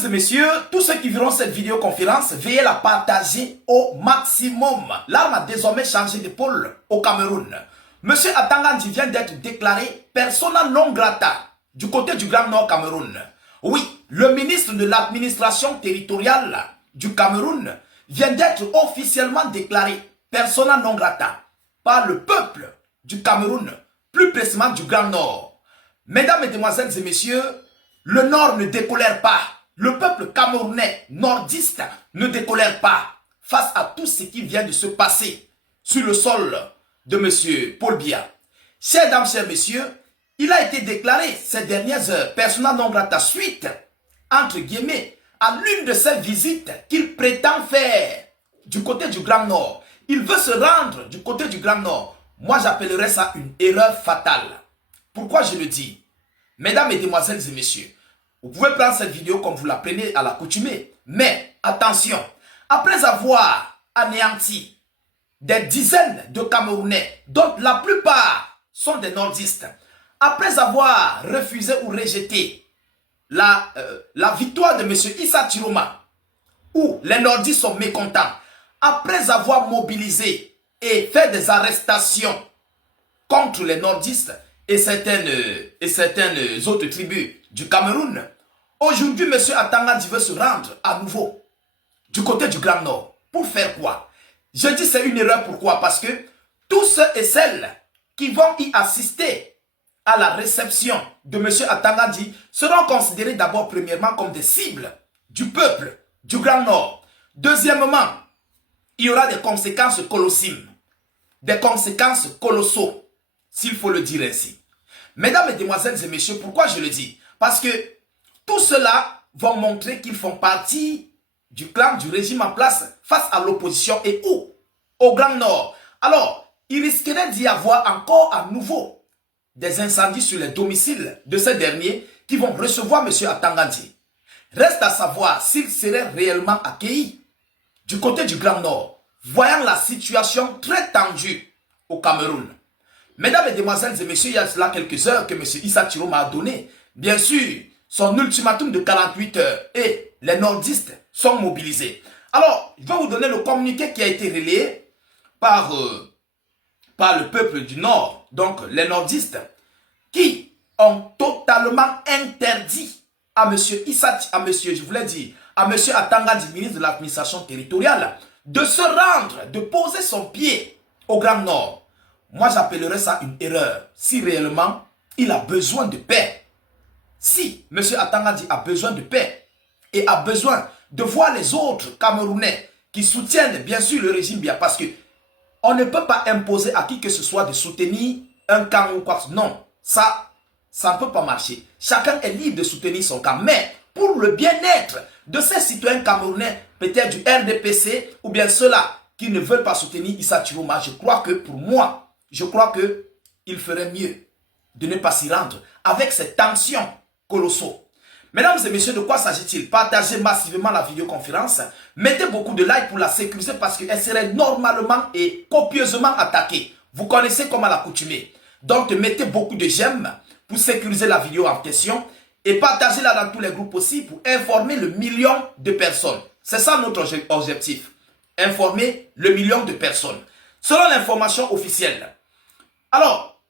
Mesdames et messieurs, tous ceux qui verront cette vidéoconférence, veuillez la partager au maximum. L'arme a désormais changé de pôle au Cameroun. Monsieur Atangandji vient d'être déclaré persona non grata du côté du Grand Nord Cameroun. Oui, le ministre de l'administration territoriale du Cameroun vient d'être officiellement déclaré persona non grata par le peuple du Cameroun, plus précisément du Grand Nord. Mesdames, Mesdemoiselles et Messieurs, le Nord ne décolère pas. Le peuple camerounais nordiste ne décolère pas face à tout ce qui vient de se passer sur le sol de M. Paul Biya. Chers dames, chers messieurs, il a été déclaré ces dernières heures persona non grata suite, entre guillemets, à l'une de ses visites qu'il prétend faire du côté du Grand Nord. Il veut se rendre du côté du Grand Nord. Moi, j'appellerais ça une erreur fatale. Pourquoi je le dis? Mesdames, Mesdemoiselles et messieurs, vous pouvez prendre cette vidéo comme vous la prenez à l'accoutumée. Mais attention, après avoir anéanti des dizaines de Camerounais, dont la plupart sont des nordistes, après avoir refusé ou rejeté la victoire de M. Issa Chiroma, où les nordistes sont mécontents, après avoir mobilisé et fait des arrestations contre les nordistes et certaines autres tribus du Cameroun, aujourd'hui, M. Atangandji veut se rendre à nouveau du côté du Grand Nord. Pour faire quoi? Je dis c'est une erreur. Pourquoi? Parce que tous ceux et celles qui vont y assister à la réception de M. Atangandji seront considérés d'abord, premièrement, comme des cibles du peuple du Grand Nord. Deuxièmement, il y aura des conséquences colossimes, des conséquences colossaux, s'il faut le dire ainsi. Mesdames, Mesdemoiselles et Messieurs, pourquoi je le dis? Parce que tout cela vont montrer qu'ils font partie du clan, du régime en place face à l'opposition et où? Au Grand Nord. Alors, il risquerait d'y avoir encore à nouveau des incendies sur les domiciles de ces derniers qui vont recevoir M. Atangandji. Reste à savoir s'il serait réellement accueilli du côté du Grand Nord, voyant la situation très tendue au Cameroun. Mesdames, Mesdemoiselles et Messieurs, il y a cela quelques heures que M. Issa Chiroma a donné, bien sûr, son ultimatum de 48 heures et les nordistes sont mobilisés. Alors, je vais vous donner le communiqué qui a été relayé par le peuple du Nord, donc les nordistes, qui ont totalement interdit à M. Atangandji, ministre de l'administration territoriale, de se rendre, de poser son pied au Grand Nord. Moi, j'appellerais ça une erreur. Si réellement, il a besoin de paix. Si M. Atangandji a besoin de paix et a besoin de voir les autres Camerounais qui soutiennent bien sûr le régime Biya, parce que on ne peut pas imposer à qui que ce soit de soutenir un camp ou quoi. Non, ça ne peut pas marcher. Chacun est libre de soutenir son camp. Mais pour le bien-être de ces citoyens camerounais, peut-être du RDPC ou bien ceux-là qui ne veulent pas soutenir Issa Chiroma, je crois que pour moi, il ferait mieux de ne pas s'y rendre avec ces tensions colossaux. Mesdames et messieurs, de quoi s'agit-il? Partagez massivement la vidéoconférence. Mettez beaucoup de likes pour la sécuriser parce qu'elle serait normalement et copieusement attaquée. Vous connaissez comme à l'accoutumée. Donc, mettez beaucoup de j'aime pour sécuriser la vidéo en question et partagez-la dans tous les groupes aussi pour informer le million de personnes. C'est ça notre objectif. Informer le million de personnes. Selon l'information officielle. Alors,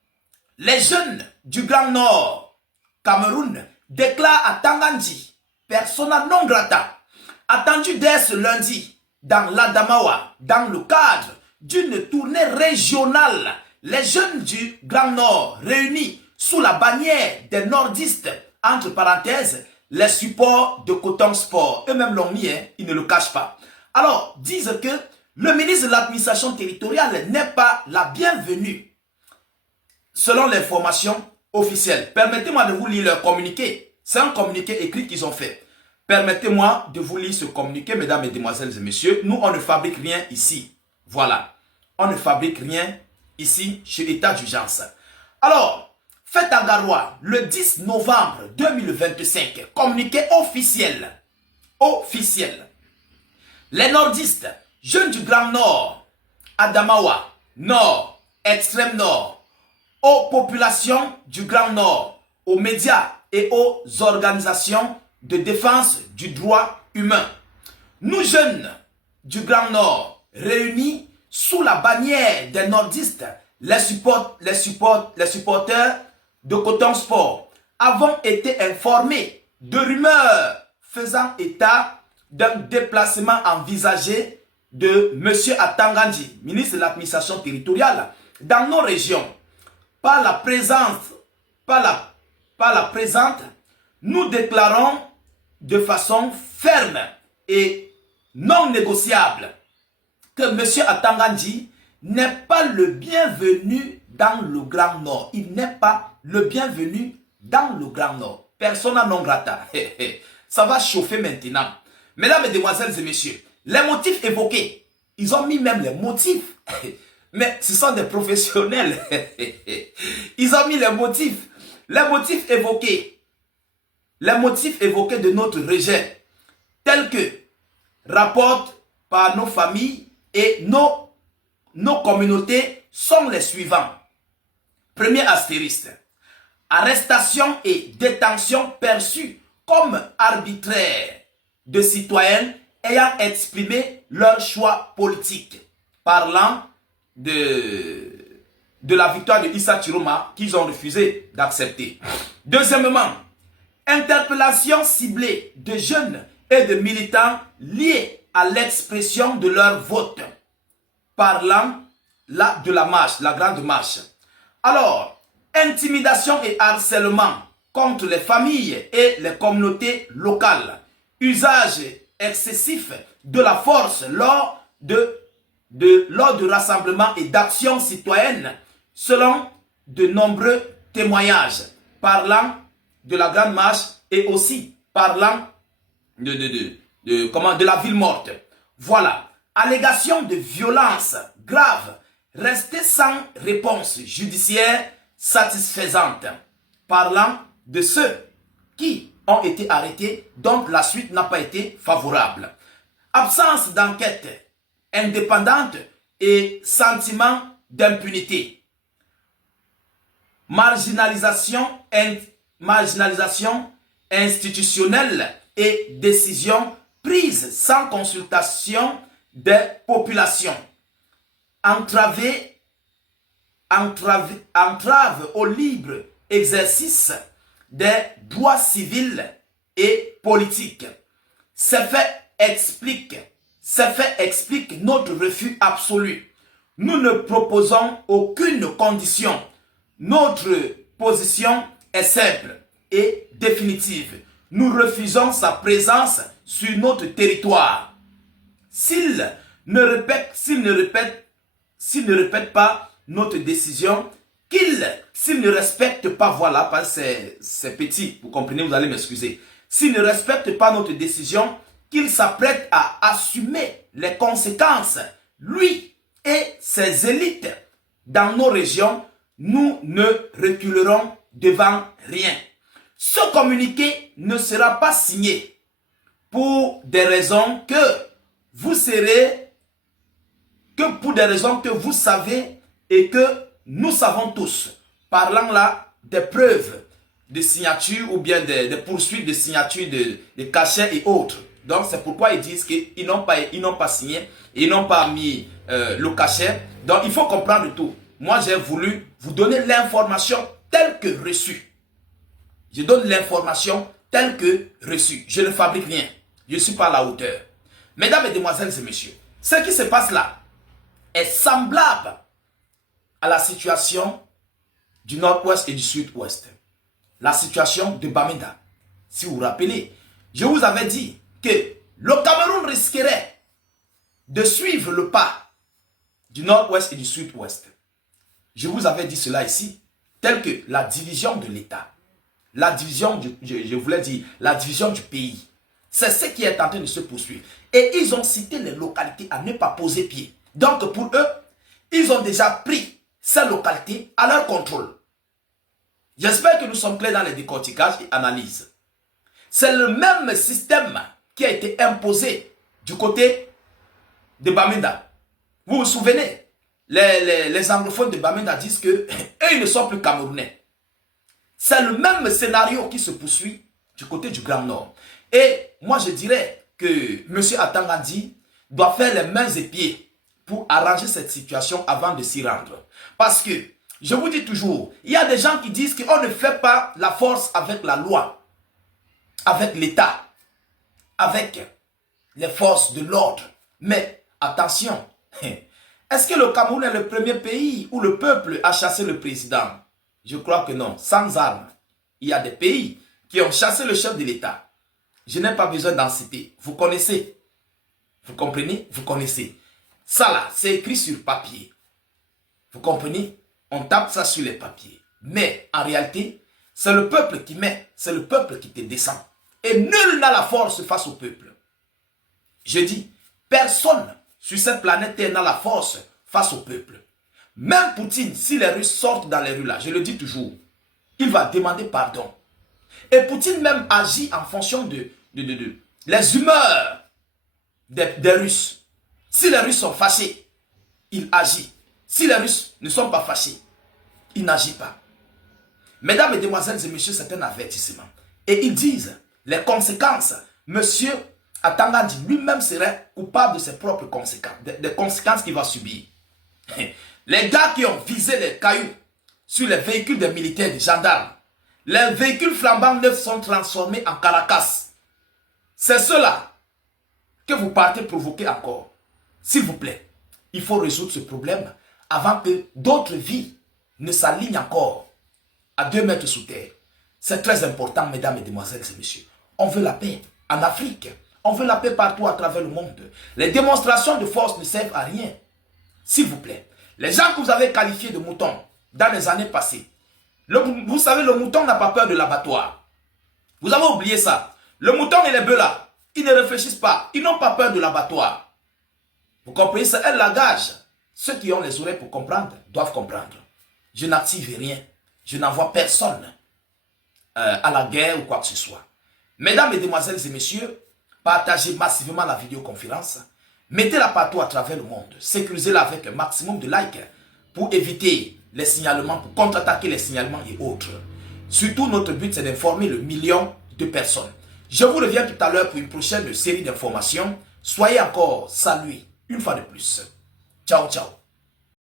les jeunes du Grand Nord, Cameroun, déclarent à Atangandji, persona non grata, attendu dès ce lundi dans l'Adamawa, dans le cadre d'une tournée régionale. Les jeunes du Grand Nord réunis sous la bannière des nordistes, entre parenthèses, les supports de Coton Sport. Eux-mêmes l'ont mis, hein, ils ne le cachent pas. Alors, disent que le ministre de l'administration territoriale n'est pas la bienvenue. Selon l'information officielle. Permettez-moi de vous lire leur communiqué. C'est un communiqué écrit qu'ils ont fait. Permettez-moi de vous lire ce communiqué, mesdames, mesdemoiselles et messieurs. Nous, on ne fabrique rien ici. Voilà. On ne fabrique rien ici chez État d'urgence. Alors, faites à Garoua, le 10 novembre 2025, communiqué officiel. Officiel. Les nordistes, jeunes du Grand Nord, Adamawa, Nord, Extrême Nord, aux populations du Grand Nord, aux médias et aux organisations de défense du droit humain. Nous jeunes du Grand Nord, réunis sous la bannière des nordistes, les supporters de Coton Sport, avons été informés de rumeurs faisant état d'un déplacement envisagé de M. Atangandji, ministre de l'administration territoriale, dans nos régions. Par la présente, nous déclarons de façon ferme et non négociable que M. Atangandji n'est pas le bienvenu dans le Grand Nord. Il n'est pas le bienvenu dans le Grand Nord. Persona non grata. Ça va chauffer maintenant. Mesdames, Mesdemoiselles et Messieurs, les motifs évoqués, ils ont mis même les motifs. Mais ce sont des professionnels. Ils ont mis les motifs. Les motifs évoqués. Les motifs évoqués de notre rejet, tels que rapportent par nos familles et nos communautés, sont les suivants. Premier astérisque. Arrestation et détention perçues comme arbitraires de citoyens ayant exprimé leur choix politique, parlant de la victoire de Issa Chiroma qu'ils ont refusé d'accepter. Deuxièmement, interpellation ciblée de jeunes et de militants liés à l'expression de leur vote, parlant là de la marche, la grande marche. Alors, intimidation et harcèlement contre les familles et les communautés locales, usage excessif de la force lors de rassemblements et d'actions citoyennes, selon de nombreux témoignages, parlant de la grande marche et aussi parlant de la ville morte. Voilà. Allégation de violence grave restée sans réponse judiciaire satisfaisante, parlant de ceux qui ont été arrêtés, dont la suite n'a pas été favorable. Absence d'enquête indépendante et sentiment d'impunité. Marginalisation institutionnelle et décisions prises sans consultation des populations. Entrave au libre exercice des droits civils et politiques. Ces faits expliquent notre refus absolu. Nous ne proposons aucune condition. Notre position est simple et définitive. Nous refusons sa présence sur notre territoire. S'il ne répète pas notre décision, s'il ne respecte pas, voilà, parce que c'est petit, vous comprenez, vous allez m'excuser. S'il ne respecte pas notre décision, qu'il s'apprête à assumer les conséquences, lui et ses élites dans nos régions, nous ne reculerons devant rien. Ce communiqué ne sera pas signé pour des raisons que vous savez et que nous savons tous. Parlant là des preuves de signature ou bien des poursuites de signature de cachets et autres. Donc c'est pourquoi ils disent qu'ils n'ont pas signé, ils n'ont pas mis le cachet. Donc il faut comprendre tout. Moi j'ai voulu vous donner l'information telle que reçue. Je donne l'information telle que reçue. Je ne fabrique rien. Je ne suis pas à la hauteur. Mesdames, Mesdemoiselles et Messieurs, ce qui se passe là est semblable à la situation du nord-ouest et du sud-ouest. La situation de Bamenda. Si vous vous rappelez, je vous avais dit que le Cameroun risquerait de suivre le pas du nord-ouest et du sud-ouest. Je vous avais dit cela ici, tel que la division de l'État, la division, je voulais dire, la division du pays. C'est ce qui est en train de se poursuivre. Et ils ont cité les localités à ne pas poser pied. Donc pour eux, ils ont déjà pris ces localités à leur contrôle. J'espère que nous sommes clairs dans les décorticages et analyses. C'est le même système qui a été imposé du côté de Bamenda. Vous vous souvenez, les anglophones de Bamenda disent que eux, ils ne sont plus camerounais. C'est le même scénario qui se poursuit du côté du Grand Nord. Et moi, je dirais que M. Atangandi doit faire les mains et pieds pour arranger cette situation avant de s'y rendre. Parce que, je vous dis toujours, il y a des gens qui disent qu'on ne fait pas la force avec la loi, avec l'État, avec les forces de l'ordre. Mais, attention, est-ce que le Cameroun est le premier pays où le peuple a chassé le président? Je crois que non, sans armes. Il y a des pays qui ont chassé le chef de l'État. Je n'ai pas besoin d'en citer. Vous connaissez. Vous comprenez? Vous connaissez. Ça là, c'est écrit sur papier. Vous comprenez? On tape ça sur les papiers. Mais en réalité, c'est le peuple qui met, c'est le peuple qui te descend. Et nul n'a la force face au peuple. Je dis, personne sur cette planète Terre n'a la force face au peuple. Même Poutine, si les Russes sortent dans les rues là, je le dis toujours, il va demander pardon. Et Poutine même agit en fonction de les humeurs des Russes. Si les Russes sont fâchés, il agit. Si les Russes ne sont pas fâchés, il n'agit pas. Mesdames, Mesdemoiselles et Messieurs, c'est un avertissement. Et ils disent les conséquences. Monsieur Atangandi lui-même serait coupable de ses propres conséquences, des conséquences qu'il va subir. Les gars qui ont visé les cailloux sur les véhicules des militaires, des gendarmes, les véhicules flambants neufs sont transformés en caracas. C'est cela que vous partez provoquer encore. S'il vous plaît, il faut résoudre ce problème avant que d'autres vies ne s'alignent encore à 2 mètres sous terre. C'est très important, mesdames, mesdemoiselles et messieurs. On veut la paix en Afrique. On veut la paix partout à travers le monde. Les démonstrations de force ne servent à rien. S'il vous plaît, les gens que vous avez qualifiés de moutons dans les années passées, vous savez, le mouton n'a pas peur de l'abattoir. Vous avez oublié ça. Le mouton et les bœufs là, ils ne réfléchissent pas. Ils n'ont pas peur de l'abattoir. Vous comprenez, c'est un langage. Ceux qui ont les oreilles pour comprendre doivent comprendre. Je n'active rien. Je n'envoie personne à la guerre ou quoi que ce soit. Mesdames, Mesdemoiselles et Messieurs, partagez massivement la vidéoconférence. Mettez-la partout à travers le monde. Sécurisez-la avec un maximum de likes pour éviter les signalements, pour contre-attaquer les signalements et autres. Surtout, notre but, c'est d'informer le million de personnes. Je vous reviens tout à l'heure pour une prochaine série d'informations. Soyez encore salués une fois de plus. Ciao, ciao.